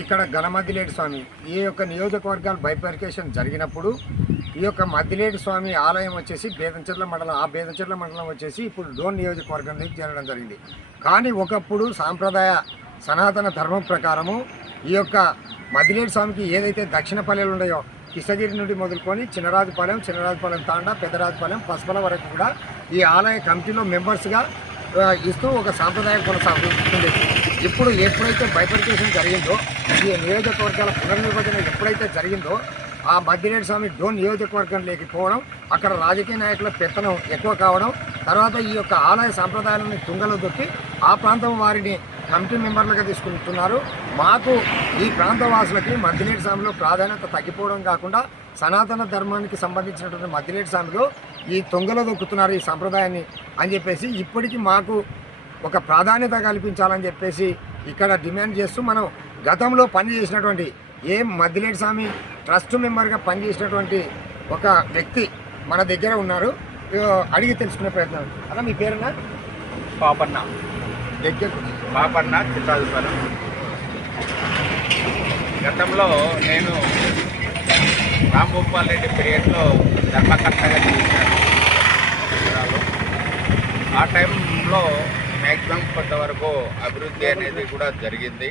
ఇక్కడ గణమద్దిలేటి స్వామి ఈ యొక్క నియోజకవర్గాలు బైఫర్కేషన్ జరిగినప్పుడు ఈ యొక్క మద్దిలేటి స్వామి ఆలయం వచ్చేసి బేతంచెర్ల మండలం, ఆ బేతంచెర్ల మండలం వచ్చేసి ఇప్పుడు డోన్ నియోజకవర్గంలోకి చేరడం జరిగింది. కానీ ఒకప్పుడు సాంప్రదాయ సనాతన ధర్మం ప్రకారము ఈ యొక్క మద్దిలేటి స్వామికి ఏదైతే దక్షిణ పల్లెలు ఉన్నాయో కిషగిరి నుండి మొదలుకొని చిన్నరాజుపాలెం తాండా, పెద్దరాజుపాలెం, పసుపల వరకు కూడా ఈ ఆలయ కమిటీలో మెంబర్స్గా ఇస్తూ ఒక సాంప్రదాయం కొనసాగుతుంది. ఇప్పుడు ఎప్పుడైతే బైఫర్కేషన్ జరిగిందో, ఈ నియోజకవర్గాల పునర్విభజన ఎప్పుడైతే జరిగిందో ఆ మద్దిలేటి స్వామి డోన్ నియోజకవర్గం లేకపోవడం, అక్కడ రాజకీయ నాయకుల పెత్తనం ఎక్కువ కావడం, తర్వాత ఈ యొక్క ఆలయ సాంప్రదాయాలను తుంగలో దొక్కి ఆ ప్రాంతం వారిని కమిటీ మెంబర్లుగా తీసుకుంటున్నారు. మాకు ఈ ప్రాంత వాసులకి మద్దిలేటి స్వామిలో ప్రాధాన్యత తగ్గిపోవడం కాకుండా సనాతన ధర్మానికి సంబంధించినటువంటి మద్దిలేటి స్వామిలో ఈ తొంగలో దొక్కుతున్నారు ఈ సంప్రదాయాన్ని అని చెప్పేసి ఇప్పటికీ మాకు ఒక ప్రాధాన్యత కల్పించాలని చెప్పేసి ఇక్కడ డిమాండ్ చేస్తూ మనం గతంలో పనిచేసినటువంటి మద్దిలేటి స్వామి ట్రస్ట్ మెంబర్గా పనిచేసినటువంటి ఒక వ్యక్తి మన దగ్గర ఉన్నారు. అడిగి తెలుసుకునే ప్రయత్నం. అలా మీ పేరునా? పాపన్న దగ్గర పాపన్న చిత్రాజుపాలెం. గతంలో నేను రాంభూపాల్ రెడ్డి పీరియడ్లో ధర్మకర్తగా చేశాను. ఆ టైంలో మ్యాక్సిమం కొంతవరకు అభివృద్ధి అనేది కూడా జరిగింది.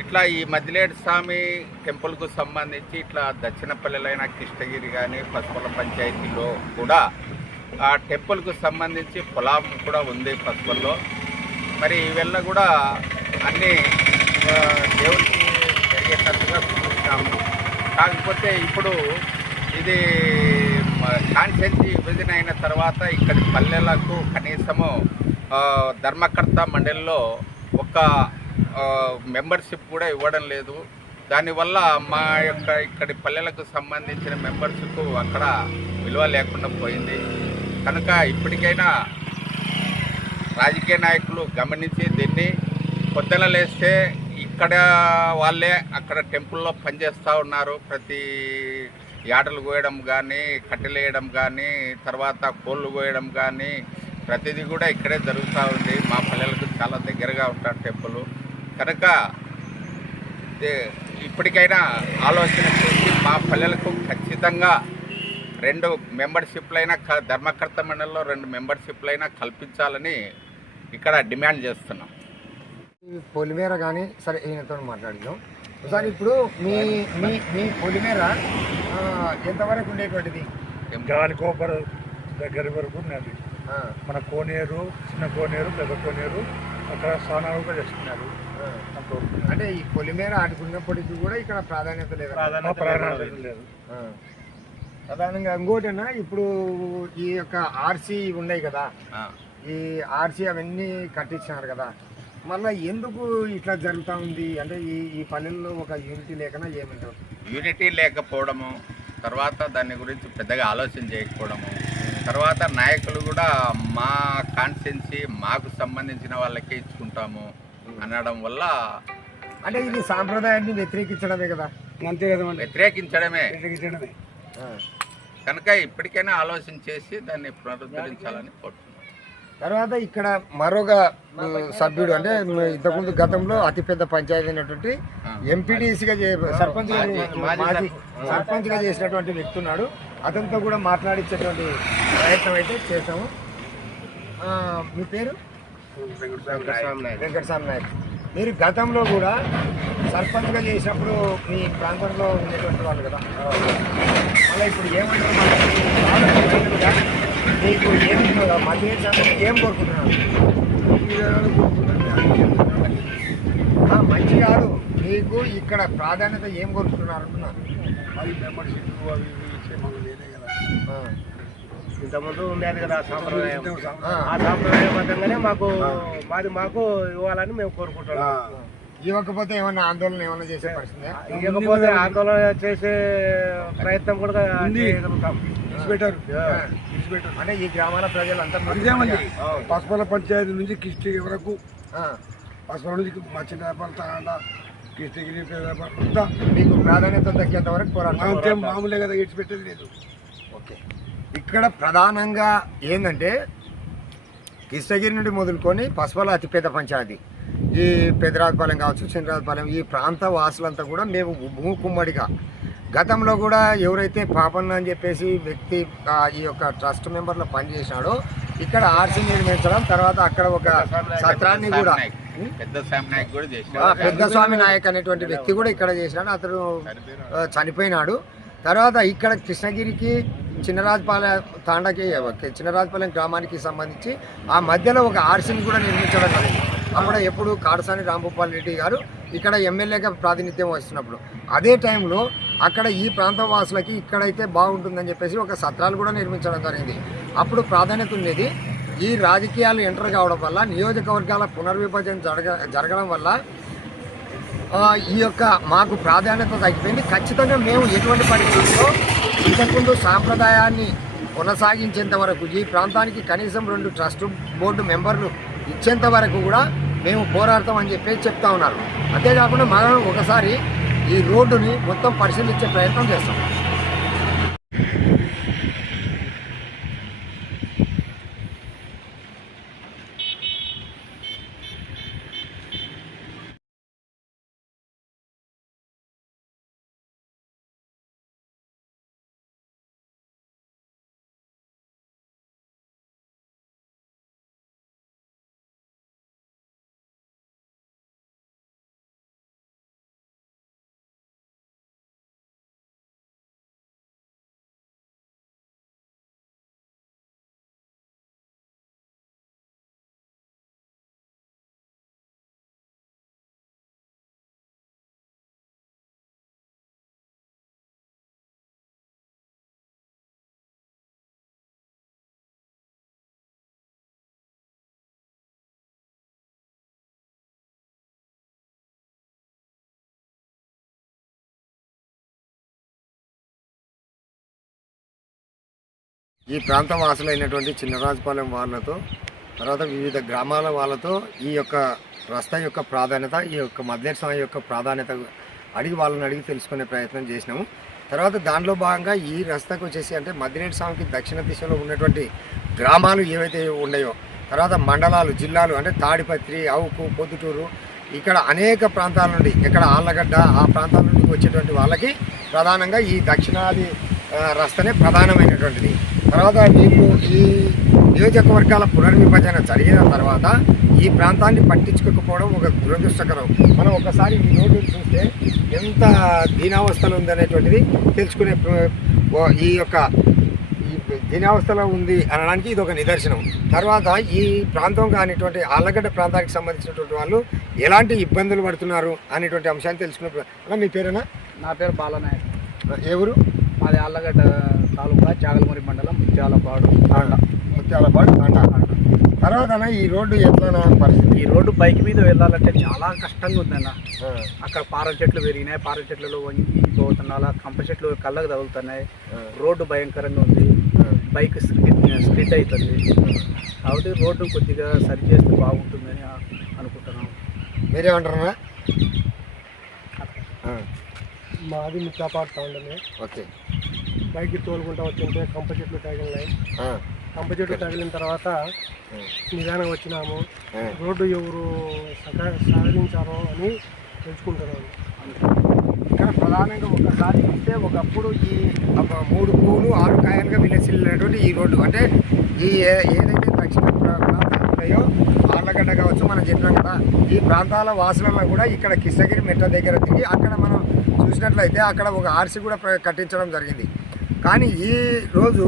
ఇట్లా ఈ మద్దిలేటి స్వామి టెంపుల్కు సంబంధించి ఇట్లా దక్షిణపల్లెలైన కృష్ణగిరి కానీ పసుపల పంచాయతీలో కూడా ఆ టెంపుల్కు సంబంధించి పొలం కూడా ఉంది పసుపల్లో. మరి ఇవల్ల కూడా అన్నీ దేవుడికి జరిగేటట్టుగా చూస్తున్నాము. కాకపోతే ఇప్పుడు ఇది కాన్స్టిట్యున్సీ విభజన అయిన తర్వాత ఇక్కడి పల్లెలకు కనీసము ధర్మకర్త మండలిలో ఒక మెంబర్షిప్ కూడా ఇవ్వడం లేదు. దానివల్ల మా యొక్క ఇక్కడి పల్లెలకు సంబంధించిన మెంబర్షిప్ అక్కడ విలువ లేకుండా పోయింది. కనుక ఇప్పటికైనా రాజకీయ నాయకులు గమనించి దీన్ని పొద్దున లేస్తే ఇక్కడ వాళ్ళే అక్కడ టెంపుల్లో పనిచేస్తూ ఉన్నారు. ప్రతి యాటలు కోయడం కానీ, కట్టెలు వేయడం కానీ, తర్వాత కోళ్ళు కోయడం కానీ ప్రతిదీ కూడా ఇక్కడే జరుగుతూ ఉంది. మా పల్లెలకు చాలా దగ్గరగా ఉంటారు టెంపుల్. కనుక ఇప్పటికైనా ఆలోచన చేసి మా పల్లెలకు ఖచ్చితంగా 2 మెంబర్షిప్లైనా ధర్మకర్త మండలిలో 2 మెంబర్షిప్లైనా కల్పించాలని ఇక్కడ డిమాండ్ చేస్తున్నాం. పొలిమేర కానీ సరే ఈయనతో మాట్లాడినాం సార్. ఇప్పుడు మీ మీ మీ పొలిమేర ఎంతవరకు ఉండేటువంటిది? గాలి కోపర దగ్గర వరకు ఉన్నది. మన కోనేరు, చిన్న కోనేరు, పెద్ద కోనేరు అక్కడ స్నానాలు కూడా చేస్తున్నారు. అంటే ఈ పొలిమేర ఆడుకున్నప్పటికీ కూడా ఇక్కడ ప్రాధాన్యత లేదు. ప్రధానంగా ఇంకోటేనా ఇప్పుడు ఈ యొక్క ఆర్సీ ఉన్నాయి కదా, ఈ ఆర్సీ అవన్నీ కట్టించినారు కదా, మళ్ళీ ఎందుకు ఇట్లా జరుగుతూ ఉంది? అంటే ఈ పల్లెల్లో ఒక యూనిటీ లేకనా ఏమంటారు? యూనిటీ లేకపోవడము, తర్వాత దాని గురించి పెద్దగా ఆలోచన చేయకపోవడము, తర్వాత నాయకులు కూడా మా కాన్స్టిట్యున్సీ మాకు సంబంధించిన వాళ్ళకే ఇచ్చుకుంటాము అనడం వల్ల, అంటే ఇది సాంప్రదాయాన్ని వ్యతిరేకించడమే కదా. అంతే కదా, వ్యతిరేకించడమే. కనుక ఇప్పటికైనా ఆలోచన చేసి దాన్ని పునరుద్ధరించాలని కోరుతున్నాం. తర్వాత ఇక్కడ మరొక సభ్యుడు, అంటే ఇంతకుముందు గతంలో అతిపెద్ద పంచాయతీ అయినటువంటి ఎంపీటీసీగా సర్పంచ్గా చేసినటువంటి వ్యక్తి ఉన్నాడు. అతనితో కూడా మాట్లాడించేటువంటి ప్రయత్నం అయితే చేసాము. మీ పేరు? వెంకటస్వామి నాయక్. మీరు గతంలో కూడా సర్పంచ్గా చేసినప్పుడు మీ ప్రాంతంలో ఉండేటువంటి వాళ్ళు కదా, మళ్ళీ ఇప్పుడు ఏమంటారు? మీకు మద్దిలేటి స్వామి ఏం కోరుకుంటున్నారు? మంచి కాదు, మీకు ఇక్కడ ప్రాధాన్యత ఏం కోరుకుంటున్నారు అంటున్నారు? ఇంతకుముందు ఉండేది కదా సాంప్రదాయం, ఆ సాంప్రదాయబద్ధంగానే మాకు ఇవ్వాలని మేము కోరుకుంటున్నాం. ఇవ్వకపోతే ఏమన్నా ఆందోళన ఏమన్నా చేసే పరిస్థితి? ఇవ్వకపోతే ఆందోళన చేసే ప్రయత్నం కూడా చేయగలుగుతాం. అంటే ఈ గ్రామాల ప్రజలంతా పసుపల పంచాయతీ నుంచి కృష్ణగిరి వరకు, పసుపల నుంచి చిన్నపాల తాండా, కృష్ణగిరి మీకు ప్రాధాన్యత దక్కేంత వరకు పోరాటం మామూలే కదా, ఇడిచిపెట్టేది లేదు. ఓకే. ఇక్కడ ప్రధానంగా ఏంటంటే కృష్ణగిరి నుండి మొదలుకొని పసుపల అతిపెద్ద పంచాయతీ, ఈ పెదరాజపాలెం కావచ్చు, చిన్నరాజపాలెం ఈ ప్రాంత వాసులంతా కూడా మేము మూకుమ్మడిగా గతంలో కూడా ఎవరైతే పాపన్న అని చెప్పేసి వ్యక్తి ఈ యొక్క ట్రస్ట్ మెంబర్లో పనిచేసినాడో ఇక్కడ ఆర్సీ నిర్మించడం, తర్వాత అక్కడ ఒక సత్రాన్ని కూడా పెద్ద స్వామి నాయక్ అనేటువంటి వ్యక్తి కూడా ఇక్కడ చేసినాడు. అతను చనిపోయినాడు. తర్వాత ఇక్కడ కృష్ణగిరికి చిన్నరాజపాలెం గ్రామానికి సంబంధించి ఆ మధ్యలో ఒక ఆర్సీని కూడా నిర్మించడం జరిగింది. అప్పుడు ఎప్పుడు కాడసాని రాంభూపాల్ రెడ్డి గారు ఇక్కడ ఎమ్మెల్యేగా ప్రాతినిధ్యం వస్తున్నప్పుడు అదే టైంలో అక్కడ ఈ ప్రాంత వాసులకి ఇక్కడైతే బాగుంటుందని చెప్పేసి ఒక సత్రాలు కూడా నిర్మించడం జరిగింది. అప్పుడు ప్రాధాన్యత ఉండేది. ఈ రాజకీయాలు ఎంటర్ కావడం వల్ల, నియోజకవర్గాల పునర్విభజన జరగడం వల్ల ఈ యొక్క మాకు ప్రాధాన్యత తగ్గిపోయింది. ఖచ్చితంగా మేము ఎటువంటి పరిస్థితుల్లో ఇంతకుముందు సాంప్రదాయాన్ని కొనసాగించేంత వరకు, ఈ ప్రాంతానికి కనీసం 2 ట్రస్ట్ బోర్డు మెంబర్లు ఇచ్చేంత వరకు కూడా మేము పోరాడతామని చెప్పేసి చెప్తా ఉన్నారు. అంతేకాకుండా మనం ఒకసారి ఈ రోడ్డుని మొత్తం పరిశీలించే ప్రయత్నం చేస్తాం. ఈ ప్రాంత వాసులైనటువంటి చిన్నరాజపాలెం వాళ్ళతో, తర్వాత వివిధ గ్రామాల వాళ్ళతో ఈ యొక్క రస్తా యొక్క ప్రాధాన్యత, ఈ యొక్క మద్లేటి స్వామి యొక్క ప్రాధాన్యత వాళ్ళని అడిగి తెలుసుకునే ప్రయత్నం చేసినాము. తర్వాత దాంట్లో భాగంగా ఈ రస్తాకు వచ్చేసి అంటే మద్లేటి స్వామికి దక్షిణ దిశలో ఉన్నటువంటి గ్రామాలు ఏవైతే ఉన్నాయో, తర్వాత మండలాలు, జిల్లాలు అంటే తాడిపత్రి, అవుకు, పొద్దుటూరు, ఇక్కడ అనేక ప్రాంతాల నుండి, ఇక్కడ ఆళ్ళగడ్డ ఆ ప్రాంతాల నుండి వచ్చేటువంటి వాళ్ళకి ప్రధానంగా ఈ దక్షిణాది రస్తనే ప్రధానమైనటువంటిది. తర్వాత మీకు ఈ నియోజకవర్గాల పునర్విభజన జరిగిన తర్వాత ఈ ప్రాంతాన్ని పట్టించుకోకపోవడం ఒక దురదృష్టకరం. మనం ఒకసారి ఈ రోడ్డును చూస్తే ఎంత దీనావస్థలో ఉందనేటువంటిది తెలుసుకునే ఈ యొక్క దీనావస్థలో ఉంది అనడానికి ఇది ఒక నిదర్శనం. తర్వాత ఈ ప్రాంతం కానిటువంటి ఆళ్ళగడ్డ ప్రాంతానికి సంబంధించినటువంటి వాళ్ళు ఎలాంటి ఇబ్బందులు పడుతున్నారు అనేటువంటి అంశాన్ని తెలుసుకునే. మీ పేరేనా? నా పేరు బాలనాయక్. ఎవరు? మాది ఆళ్ళగడ్డ తాలూకా చాగలమూరి మండలం ముత్యాలపాడు తాండా. తర్వాత ఈ రోడ్డు ఎట్లా పరిస్థితి? ఈ రోడ్డు బైక్ మీద వెళ్ళాలంటే చాలా కష్టంగా ఉందన్న. అక్కడ పార చెట్లు పెరిగినాయి, పార చెట్లలో వంగిపోతున్నాయి, అలా కంప చెట్లు కళ్ళకు తగులుతున్నాయి. రోడ్డు భయంకరంగా ఉంది, బైక్ స్కిడ్ అవుతుంది. కాబట్టి రోడ్డు కొద్దిగా సరి చేస్తే బాగుంటుందని అనుకుంటున్నాం. మీరేమంటారా? మాది ముత్యాలపాడు తాండమే. ఓకే. బైక్ తోలుకుంటా వచ్చింటే కంప చెట్లు తగిలినాయి. కంప చెట్లు తగిలిన తర్వాత నిదానం వచ్చినాము. రోడ్డు ఎవరు సాధించారో అని తెలుసుకుంటున్నాము. ఇక్కడ ప్రధానంగా ఒకసారి చూస్తే ఒకప్పుడు ఈ 3 పూలు 6 కాయలుగా విలసిల్లినటువంటి ఈ రోడ్డు అంటే ఈ ఏదైతే దక్షిణ ప్రాంతాలు ఉన్నాయో, ఆళ్ళగడ్డ కావచ్చు, మనం చెప్పినాం కదా, ఈ ప్రాంతాల వాసులలో కూడా ఇక్కడ కృష్ణగిరి మెట్ల దగ్గర దిగి అక్కడ మనం చూసినట్లయితే అక్కడ ఒక ఆర్సీ కూడా కట్టించడం జరిగింది. కానీ ఈ రోజు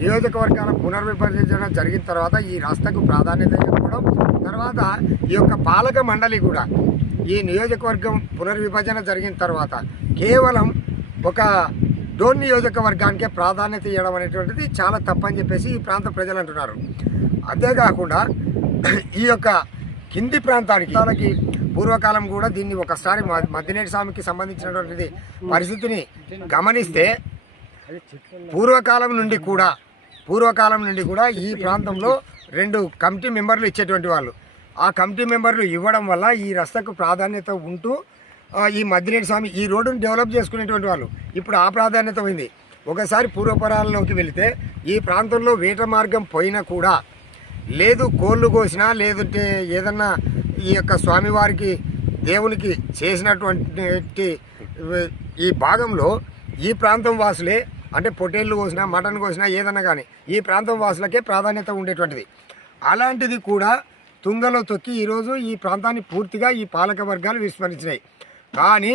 నియోజకవర్గాల పునర్విభజన జరిగిన తర్వాత ఈ రాష్ట్రకు ప్రాధాన్యత ఇవ్వడం, తర్వాత ఈ యొక్క పాలక మండలి కూడా ఈ నియోజకవర్గం పునర్విభజన జరిగిన తర్వాత కేవలం ఒక డోన్ నియోజకవర్గానికే ప్రాధాన్యత ఇవ్వడం అనేటువంటిది చాలా తప్పని చెప్పేసి ఈ ప్రాంత ప్రజలు అంటున్నారు. అంతేకాకుండా ఈ యొక్క కింది ప్రాంతానికి పూర్వకాలం కూడా దీన్ని ఒకసారి మద్దినేటి స్వామికి సంబంధించినటువంటిది పరిస్థితిని గమనిస్తే పూర్వకాలం నుండి కూడా ఈ ప్రాంతంలో 2 కమిటీ మెంబర్లు ఇచ్చేటువంటి వాళ్ళు. ఆ కమిటీ మెంబర్లు ఇవ్వడం వల్ల ఈ రస్తకు ప్రాధాన్యత ఉంటూ ఈ మద్దినేటి స్వామి ఈ రోడ్డును డెవలప్ చేసుకునేటువంటి వాళ్ళు. ఇప్పుడు ఆ ప్రాధాన్యత ఉంది. ఒకసారి పూర్వపురాల్లోకి వెళితే ఈ ప్రాంతంలో వేట మార్గం పోయినా కూడా లేదు కోళ్ళు కోసినా లేదంటే ఏదన్నా ఈ యొక్క స్వామివారికి దేవునికి చేసినటువంటి ఈ భాగంలో ఈ ప్రాంతం వాసులే, అంటే పొట్టేళ్ళు కోసినా మటన్ కోసినా ఏదన్నా కానీ ఈ ప్రాంతం వాసులకే ప్రాధాన్యత ఉండేటువంటిది. అలాంటిది కూడా తుంగలో తొక్కి ఈరోజు ఈ ప్రాంతాన్ని పూర్తిగా ఈ పాలక వర్గాలు విస్మరించినాయి. కానీ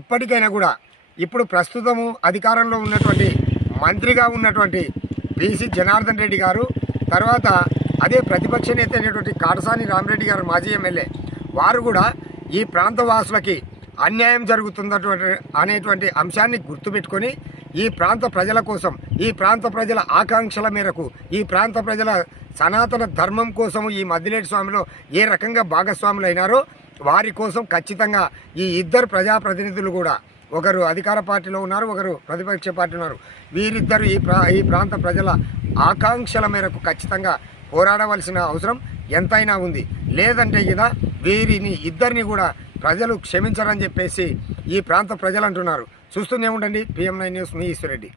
ఇప్పటికైనా కూడా ఇప్పుడు ప్రస్తుతము అధికారంలో ఉన్నటువంటి మంత్రిగా ఉన్నటువంటి బీసీ జనార్దన్ రెడ్డి గారు, తర్వాత అదే ప్రతిపక్ష నేత అయినటువంటి కాటసాని రామరెడ్డి గారు మాజీ ఎమ్మెల్యే, వారు కూడా ఈ ప్రాంత వాసులకి అన్యాయం జరుగుతున్నటువంటి అనేటువంటి అంశాన్ని గుర్తుపెట్టుకొని ఈ ప్రాంత ప్రజల కోసం, ఈ ప్రాంత ప్రజల ఆకాంక్షల మేరకు, ఈ ప్రాంత ప్రజల సనాతన ధర్మం కోసం ఈ మద్దిలేటి స్వామిలో ఏ రకంగా భాగస్వాములు అయినారో వారి కోసం ఖచ్చితంగా ఈ ఇద్దరు ప్రజాప్రతినిధులు కూడా, ఒకరు అధికార పార్టీలో ఉన్నారు, ఒకరు ప్రతిపక్ష పార్టీ ఉన్నారు, వీరిద్దరు ఈ ప్రాంత ప్రజల ఆకాంక్షల మేరకు ఖచ్చితంగా పోరాడవలసిన అవసరం ఎంతైనా ఉంది. లేదంటే కదా వీరిని ఇద్దరిని కూడా ప్రజలు క్షమించరని చెప్పేసి ఈ ప్రాంత ప్రజలు అంటున్నారు. చూస్తూనే ఉండండి PM9 న్యూస్, మీ ఈశ్వరెడ్డి.